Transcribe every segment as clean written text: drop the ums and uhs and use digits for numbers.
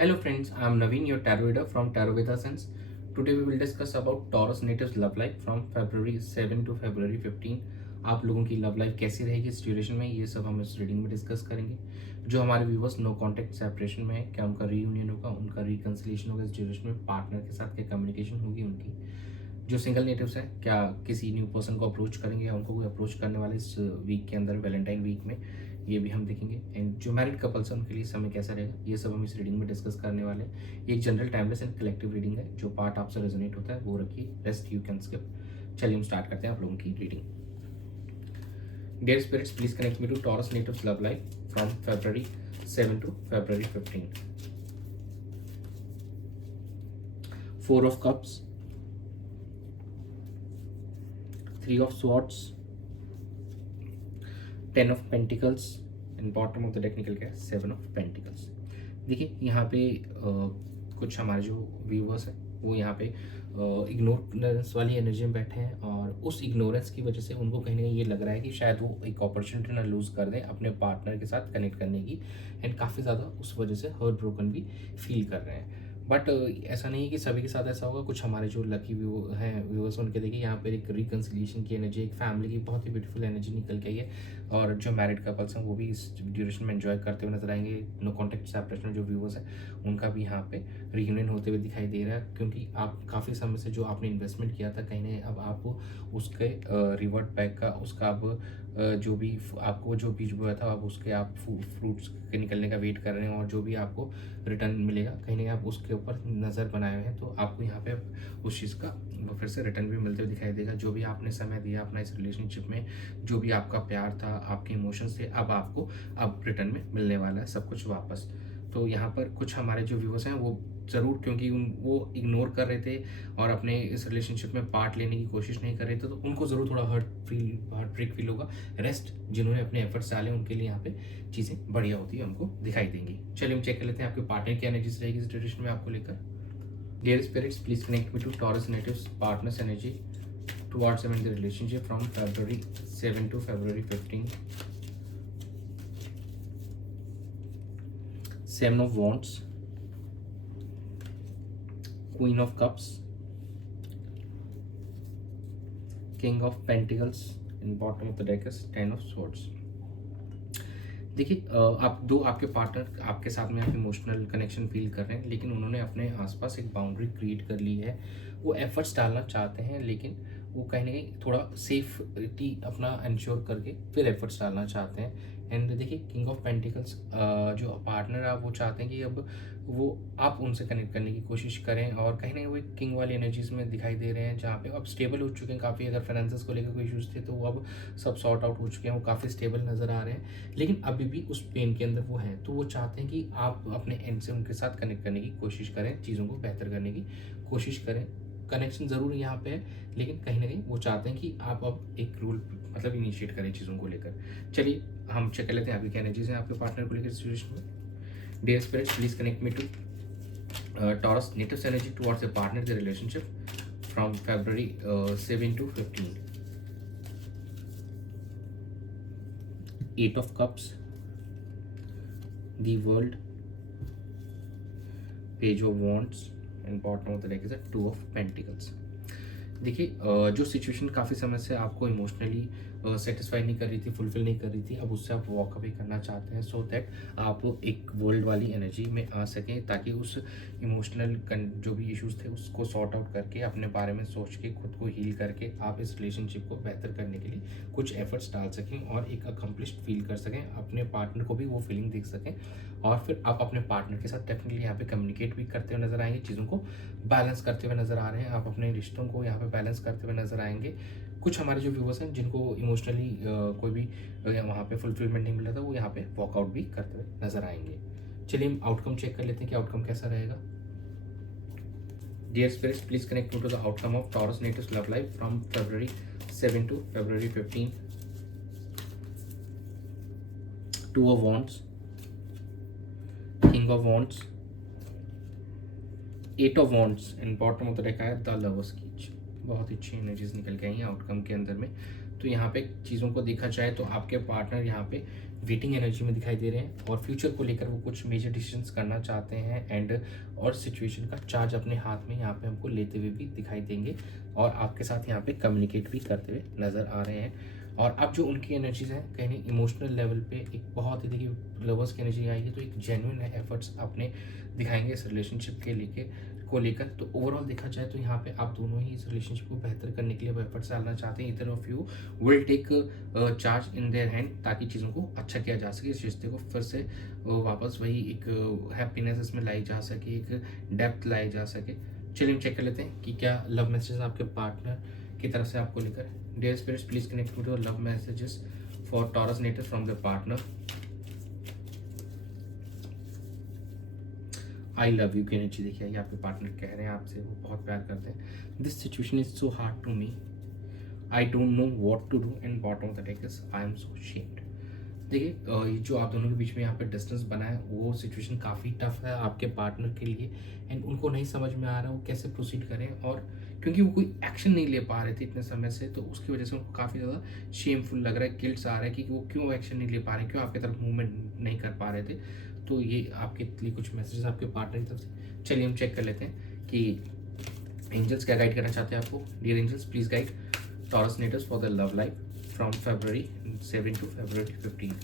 Hello friends, I am Naveen, your tarot reader from Tarot Veda Sense. Today we will discuss about Taurus natives love life from February 7 to February 15. आप लोगों की love life कैसी रहेगी इस duration में, ये सब हम इस रीडिंग में डिस्कस करेंगे। जो हमारे व्यूवर्स नो कांटेक्ट सेपरेशन में है, क्या उनका रीयूनियन होगा, उनका रिकंसिलिएशन होगा इस ड्यूरेशन में, पार्टनर के साथ क्या कम्युनिकेशन होगी उनकी। जो सिंगल नेटिव्स हैं, क्या किसी न्यू पर्सन को अप्रोच करेंगे या उनको कोई अप्रोच करने वाले इस वीक के अंदर, वैलेंटाइन वीक में, ये भी हम देखेंगे। एंड जो मैरिड कपल्स हैं उनके लिए समय कैसा रहेगा, ये सब हम इस रीडिंग में डिस्कस करने वाले हैं। ये एक general timeless and collective reading है। जो पार्ट आपसे रेजोनेट होता है वो रखिए, रेस्ट यू कैन स्किप। चलिए हम स्टार्ट करते हैं आप लोगों की reading. Dear spirits, please connect me to Taurus natives love life from February 7 to February 15. Four of Cups, Three of Swords, Ten of Pentacles and bottom of the deck निकल गया Seven of Pentacles। देखिए यहाँ पे कुछ हमारे जो viewers हैं वो यहाँ पे इग्नोरेंस वाली एनर्जी में बैठे हैं, और उस इग्नोरेंस की वजह से उनको कहीं ना कहीं ये लग रहा है कि शायद वो एक अपॉर्चुनिटी ना लूज़ कर दें अपने पार्टनर के साथ कनेक्ट करने की, एंड काफ़ी ज़्यादा उस वजह से हर्ट ब्रोकन भी फील कर रहे हैं। बट ऐसा नहीं है कि सभी के साथ ऐसा होगा। कुछ हमारे जो लकी व्यूवर्स उनके देखिए यहाँ पर एक रिकन्सिलिएशन की एनर्जी, एक फैमिली की बहुत ही ब्यूटीफुल एनर्जी निकल के आई है, और जो मैरिड कपल्स हैं वो भी इस ड्यूरेशन में एंजॉय करते हुए नजर आएंगे। नो कॉन्टेक्ट सेपरेशन जो व्यूवर्स हैं उनका भी यहाँ पे रियूनियन होते हुए दिखाई दे रहा है, क्योंकि आप काफ़ी समय से जो आपने इन्वेस्टमेंट किया था कहीं ना अब आप उसके रिवर्ट बैक का उसका अब जो भी आपको जो बीज बोया था अब उसके आप फ्रूट्स के निकलने का वेट कर रहे हैं, और जो भी आपको रिटर्न मिलेगा कहीं ना कहीं आप उसके ऊपर नज़र बनाए हुए हैं, तो आपको यहाँ पे उस चीज़ का फिर से रिटर्न भी मिलते हुए दिखाई देगा। जो भी आपने समय दिया अपना इस रिलेशनशिप में, जो भी आपका प्यार था, आपके इमोशंस थे, अब आपको अब रिटर्न में मिलने वाला है सब कुछ वापस। तो यहाँ पर कुछ हमारे जो व्यूवर्स हैं वो ज़रूर, क्योंकि वो इग्नोर कर रहे थे और अपने इस रिलेशनशिप में पार्ट लेने की कोशिश नहीं कर रहे थे, तो उनको ज़रूर थोड़ा हार्ट ब्रेक फील होगा। रेस्ट जिन्होंने अपने एफर्ट्स डाले उनके लिए यहाँ पे चीज़ें बढ़िया होती है हमको दिखाई देंगी। चलिए हम चेक कर लेते हैं आपके पार्टनर की एनर्जीज रहेगी इस रिलेशन में आपको लेकर। Dear spirits, please connect me to Taurus natives partners energy towards them in the relationship from February 7 to February 15. Seven of Wands, Queen of Cups, King of Pentacles, and bottom of the deck is Ten of Swords. देखिए आप दो आपके partner आपके साथ में आप emotional connection feel कर रहे हैं, लेकिन उन्होंने अपने आसपास एक बाउंड्री क्रिएट कर ली है। वो एफर्ट्स डालना चाहते हैं, लेकिन वो कहीं ना कहीं थोड़ा सेफ्टी अपना इंश्योर करके फिर एफर्ट्स डालना चाहते हैं। एंड देखिए किंग ऑफ पेंटिकल्स जो पार्टनर है वो चाहते हैं कि अब वो आप उनसे कनेक्ट करने की कोशिश करें, और कहीं ना कहीं वो एक किंग वाली एनर्जीज में दिखाई दे रहे हैं, जहाँ पे अब स्टेबल हो चुके हैं काफ़ी। अगर फाइनेंसेस को लेकर कोई इशूज़ थे तो वो अब सब सॉर्ट आउट हो चुके हैं, वो काफ़ी स्टेबल नज़र आ रहे हैं, लेकिन अभी भी उस पेन के अंदर वो हैं। तो वो चाहते हैं कि आप अपने एंड से उनके साथ कनेक्ट करने की कोशिश करें, चीज़ों को बेहतर करने की कोशिश करें। कनेक्शन ज़रूर यहाँ पे है, लेकिन कहीं ना कहीं वो चाहते हैं कि आप अब एक रूल मतलब इनिशिएट करें चीज़ों को लेकर। चलिए हम चेक कर लेते हैं आपकी क्या एनर्जीज हैं आपके पार्टनर को लेकर सिचुएशन में। Dear spirits, please connect me to Taurus natives energy towards a partner the relationship from February 7 to 15. Eight of Cups, the World, Page of Wands, and bottom of the deck is a Two of Pentacles. देखिए जो situation काफ़ी समय से आपको emotionally satisfy नहीं कर रही थी, फुलफिल नहीं कर रही थी, अब उससे आप वॉक अवे करना चाहते हैं, सो दैट आप एक वर्ल्ड वाली एनर्जी में आ सकें, ताकि उस इमोशनल जो भी इश्यूज थे उसको सॉर्ट आउट करके अपने बारे में सोच के खुद को हील करके आप इस रिलेशनशिप को बेहतर करने के लिए कुछ एफर्ट्स डाल सकें और एक अकम्पलिश्ड फील कर सकें, अपने पार्टनर को भी वो फीलिंग देख सकें, और फिर आप अपने पार्टनर के साथ डेफिनेटली यहाँ पे कम्युनिकेट भी करते हुए नजर आएंगे, चीज़ों को बैलेंस करते हुए नजर आ रहे हैं, आप अपने रिश्तों को यहाँ पे बैलेंस करते हुए नजर आएंगे। कुछ हमारे जो व्यूवर्स हैं जिनको इमोशनली कोई भी वहाँ पे फुलफिलमेंट नहीं मिल रहा था, वो यहाँ पे वॉकआउट भी करते हुए नजर आएंगे। चलिए हम आउटकम चेक कर लेते हैं कि आउटकम कैसा रहेगा। Dear spirits, please connect to the outcome of Taurus natives love life from February 7 to February 15. Two of Wands, King of Wands, Eight of Wands, and bottom of the deck I have the Lovers Cage। बहुत अच्छी energies निकल के आई हैं outcome के अंदर में। तो यहाँ पे चीज़ों को देखा जाए तो आपके पार्टनर यहाँ पे वेटिंग एनर्जी में दिखाई दे रहे हैं और फ्यूचर को लेकर वो कुछ मेजर डिसीजंस करना चाहते हैं एंड और सिचुएशन का चार्ज अपने हाथ में यहाँ पे हमको लेते हुए भी दिखाई देंगे और आपके साथ यहाँ पे कम्युनिकेट भी करते हुए नज़र आ रहे हैं। और अब जो उनकी एनर्जीज हैं कहीं नहीं इमोशनल लेवल पे एक बहुत ही, देखिए लवर्स की एनर्जी आएगी तो एक जेन्युइन एफर्ट्स अपने दिखाएंगे इस रिलेशनशिप के लेकर। तो ओवरऑल देखा जाए तो यहाँ पे आप दोनों ही इस रिलेशनशिप को बेहतर करने के लिए एफर्ट्स डालना चाहते हैं। इधर of you will take charge in their hand ताकि चीज़ों को अच्छा किया जा सके, इस रिश्ते को फिर से वापस वही एक हैप्पीनेस इसमें लाई जा सके, एक डेप्थ लाई जा सके। चलिए हम चेक कर लेते हैं कि क्या लव मैसेज आपके पार्टनर की तरफ से आपको लेकर। Dear spirits please connect with your love messages for Taurus native from the partner. I love you की एनर्जी देखिए, ये आपके पार्टनर कह रहे हैं आपसे, वो बहुत प्यार करते हैं। This situation is so hard to me, I don't know what to do and bottom of the deck is I am so shamed. देखिए ये जो आप दोनों के बीच में यहाँ पे डिस्टेंस बना है वो सिचुएशन काफ़ी टफ है आपके पार्टनर के लिए एंड उनको नहीं समझ में आ रहा वो कैसे प्रोसीड करें, और क्योंकि वो कोई एक्शन नहीं ले पा रहे थे इतने समय से तो उसकी वजह से उनको काफ़ी ज़्यादा शेमफुल लग रहा है, गिल्ट आ रहा है कि वो क्यों एक्शन नहीं ले पा रहे, क्यों आपकी तरफ मूवमेंट नहीं कर पा रहे थे। तो ये आपके लिए कुछ मैसेजेस आपके पार्टनर की तरफ से। चलिए हम चेक कर लेते हैं कि एंजल्स क्या गाइड करना चाहते हैं आपको। Dear angels please guide Taurus natives for the love life from February 7 to February 15.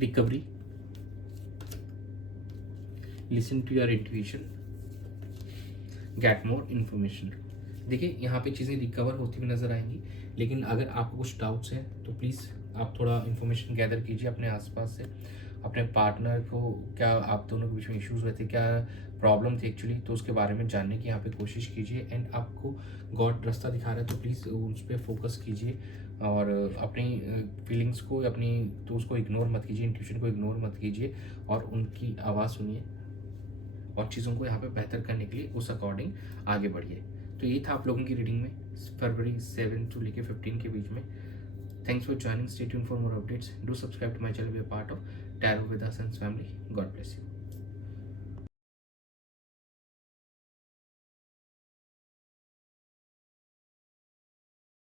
Recovery, listen to your intuition, get more information। देखिए यहाँ पे चीज़ें रिकवर होती हुई नज़र आएंगी, लेकिन अगर आपको कुछ डाउट्स हैं तो प्लीज़ आप थोड़ा इन्फॉर्मेशन गैदर कीजिए अपने आसपास से, अपने पार्टनर को क्या आप दोनों के बीच में इश्यूज़ हुए थे, क्या प्रॉब्लम थी एक्चुअली, तो उसके बारे में जानने की यहाँ पे कोशिश कीजिए। एंड आपको गॉड रास्ता दिखा रहा है तो प्लीज़ उस पर फोकस कीजिए और अपनी फीलिंग्स को, अपनी तो उसको इग्नोर मत कीजिए, इंट्यूशन को इग्नोर मत कीजिए और उनकी आवाज़ सुनिए और चीज़ों को यहाँ पे बेहतर करने के लिए उस अकॉर्डिंग आगे बढ़िए। तो ये था आप लोगों की रीडिंग में February 7 to लेके 15 के बीच में। Thanks for joining. Stay tuned for more updates. Do subscribe to my channel. Be a part of Tarot with Us and Family. God bless you.